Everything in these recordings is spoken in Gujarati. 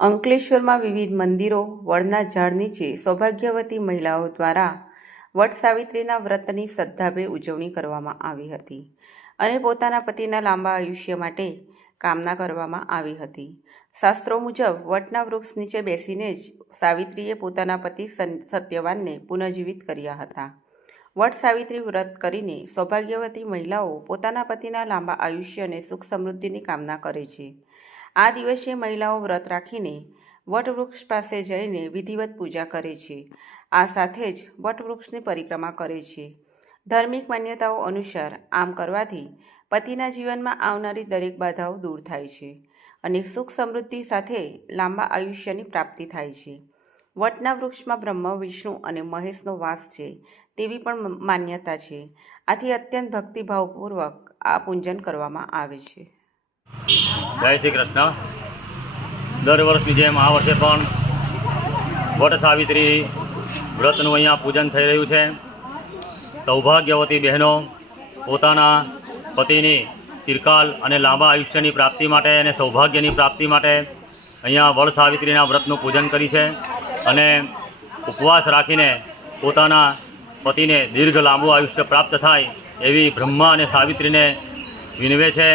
અંકલેશ્વરમાં વિવિધ મંદિરો, વડના ઝાડ નીચે સૌભાગ્યવતી મહિલાઓ દ્વારા વટ સાવિત્રીના વ્રતની શ્રદ્ધાભેર ઉજવણી કરવામાં આવી હતી અને પોતાના પતિના લાંબા આયુષ્ય માટે કામના કરવામાં આવી હતી. શાસ્ત્રો મુજબ વટના વૃક્ષ નીચે બેસીને જ સાવિત્રીએ પોતાના પતિ સત્યવાનને પુનઃજીવિત કર્યા હતા. વટ સાવિત્રી વ્રત કરીને સૌભાગ્યવતી મહિલાઓ પોતાના પતિના લાંબા આયુષ્ય અને સુખ સમૃદ્ધિની કામના કરે છે. આ દિવસે મહિલાઓ વ્રત રાખીને વટવૃક્ષ પાસે જઈને વિધિવત પૂજા કરે છે. આ સાથે જ વટવૃક્ષની પરિક્રમા કરે છે. ધાર્મિક માન્યતાઓ અનુસાર આમ કરવાથી પતિના જીવનમાં આવનારી દરેક બાધાઓ દૂર થાય છે અને સુખ સમૃદ્ધિ સાથે લાંબા આયુષ્યની પ્રાપ્તિ થાય છે. વટના વૃક્ષમાં બ્રહ્મ, વિષ્ણુ અને મહેશનો વાસ છે તેવી પણ માન્યતા છે. આથી અત્યંત ભક્તિભાવપૂર્વક આ પૂજન કરવામાં આવે છે. જય શ્રી કૃષ્ણ. દર વર્ષની જેમ આ વર્ષે પણ વટ સાવિત્રી વ્રતનું અહીંયા પૂજન થઈ રહ્યું છે. સૌભાગ્યવતી બહેનો પોતાના પતિની ચિરકાલ અને લાંબા આયુષ્યની પ્રાપ્તિ માટે અને સૌભાગ્યની પ્રાપ્તિ માટે અહીંયા વટ સાવિત્રીના વ્રતનું પૂજન કરી છે અને ઉપવાસ રાખીને પોતાના પતિને દીર્ઘ લાંબુ આયુષ્ય પ્રાપ્ત થાય એવી બ્રહ્મા અને સાવિત્રીને વિનવે છે.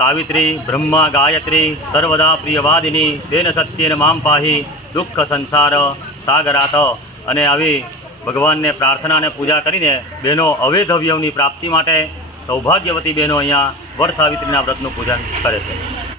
સાવિત્રી બ્રહ્મા ગાયત્રી સર્વદા પ્રિયવાદિની તેન સત્યેન મામ પાહી દુઃખ સંસાર સાગરાત. અને આવી ભગવાનને પ્રાર્થના અને પૂજા કરીને બહેનો અવૈધવ્યવની પ્રાપ્તિ માટે સૌભાગ્યવતી બહેનો અહીંયા વટ સાવિત્રીના વ્રતનું પૂજન કરે છે.